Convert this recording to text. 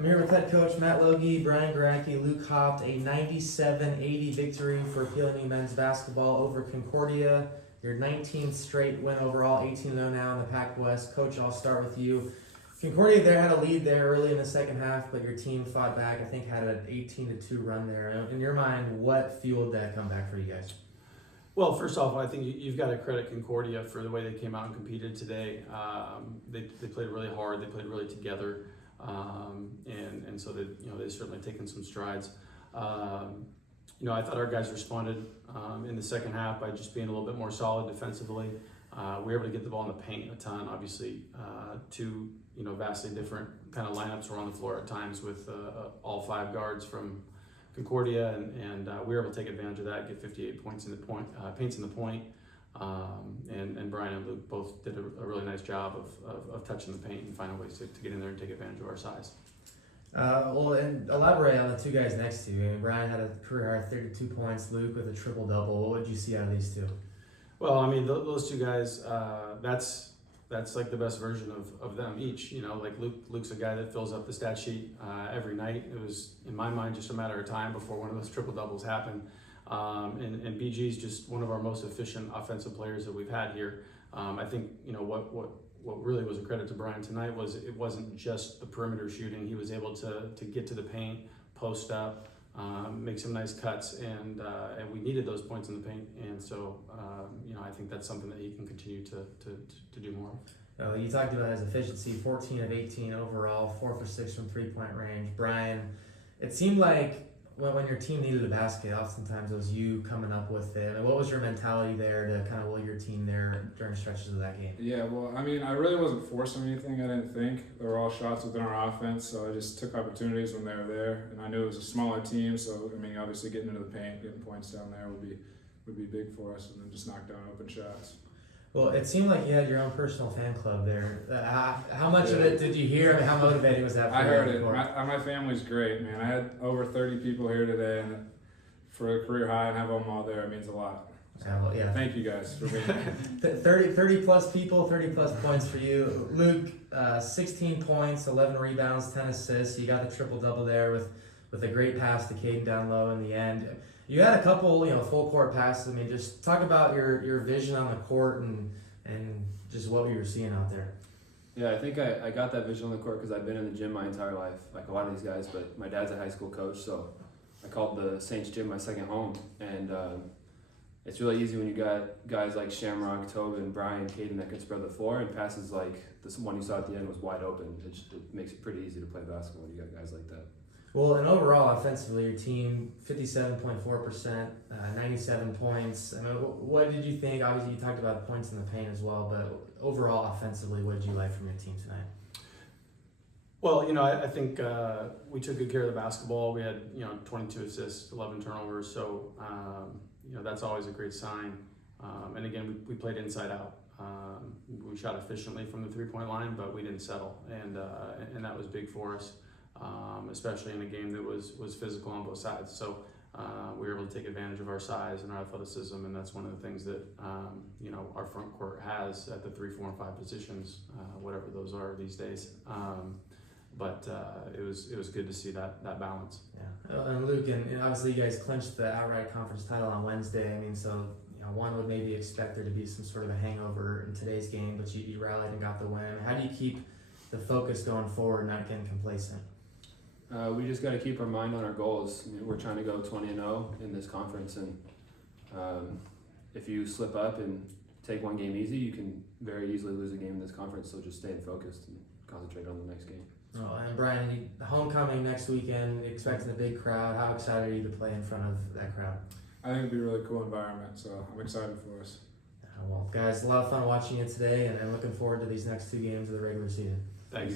I'm here with head coach Matt Logie, Brian Garacki, Luke Hopt, a 97-80 victory for PLNU men's basketball over Concordia. Your 19th straight win overall, 18-0 now in the Pac West. Coach, I'll start with you. Concordia there had a lead there early in the second half, but your team fought back. I think had an 18-2 run there. In your mind, what fueled that comeback for you guys? Well, first off, I think you've got to credit Concordia for the way they came out and competed today. They played really hard. They played really together, and so they've certainly taken some strides. I thought our guys responded in the second half by just being a little bit more solid defensively. We were able to get the ball in the paint a ton. Obviously, two vastly different kind of lineups were on the floor at times with all five guards from Concordia, and we were able to take advantage of that, get 58 points in the paints in the point, and Brian and Luke both did a really nice job of touching the paint and finding ways to get in there and take advantage of our size. And elaborate on the two guys next to you. I mean, Brian had a career high 32 points, Luke with a triple-double. What would you see out of these two? Well, I mean, those two guys, that's like the best version of them each. Like Luke's a guy that fills up the stat sheet every night. It was, in my mind, just a matter of time before one of those triple doubles happened. And BG's just one of our most efficient offensive players that we've had here. I think what really was a credit to Brian tonight was it wasn't just the perimeter shooting. He was able to get to the paint, post up, make some nice cuts, and we needed those points in the paint, and so I think that's something that he can continue to do more. You talked about his efficiency, 14 of 18 overall, 4 for 6 from three-point range. Brian, it seemed like when your team needed a basket, oftentimes it was you coming up with it. I mean, what was your mentality there to kind of will your team there during stretches of that game? Yeah, well, I mean, I really wasn't forcing anything, I didn't think. They were all shots within our offense, so I just took opportunities when they were there. And I knew it was a smaller team, so, I mean, obviously getting into the paint, getting points down there would be big for us, and then just knock down open shots. Well, it seemed like you had your own personal fan club there. How much of it did you hear? I mean, how motivating was that for you? I heard it. My family's great, man. I had over 30 people here today, and for a career high and have them all there, it means a lot. So, thank you guys for being here. 30 plus people, 30 plus points for you. Luke, 16 points, 11 rebounds, 10 assists. You got the triple-double there with a great pass to Caden down low in the end. You had a couple, full court passes. I mean, just talk about your vision on the court and just what we were seeing out there. Yeah, I think I got that vision on the court because I've been in the gym my entire life, like a lot of these guys, but my dad's a high school coach, so I called the Saints gym my second home, and it's really easy when you got guys like Shamrock, Tobin, Brian, Caden that can spread the floor, and passes like this one you saw at the end was wide open. It makes it pretty easy to play basketball when you got guys like that. Well, and overall, offensively, your team, 57.4%, 97 points. I mean, what did you think? Obviously, you talked about points in the paint as well, but overall, offensively, what did you like from your team tonight? Well, I think we took good care of the basketball. We had, 22 assists, 11 turnovers, so, that's always a great sign. And again, we played inside out. We shot efficiently from the three-point line, but we didn't settle, and that was big for us. Especially in a game that was physical on both sides. So we were able to take advantage of our size and our athleticism, and that's one of the things that our front court has at the 3, 4, and 5 positions, whatever those are these days. But it was good to see that balance. Yeah, and Luke, and obviously you guys clinched the outright conference title on Wednesday. I mean, so one would maybe expect there to be some sort of a hangover in today's game, but you rallied and got the win. How do you keep the focus going forward, not getting complacent? We just got to keep our mind on our goals. I mean, we're trying to go 20-0 in this conference, and if you slip up and take one game easy, you can very easily lose a game in this conference. So just stay focused and concentrate on the next game. Oh, and Brian, homecoming next weekend, expecting a big crowd. How excited are you to play in front of that crowd? I think it'll be a really cool environment, so I'm excited for us. Well, guys, a lot of fun watching you today, and looking forward to these next 2 games of the regular season. Thanks.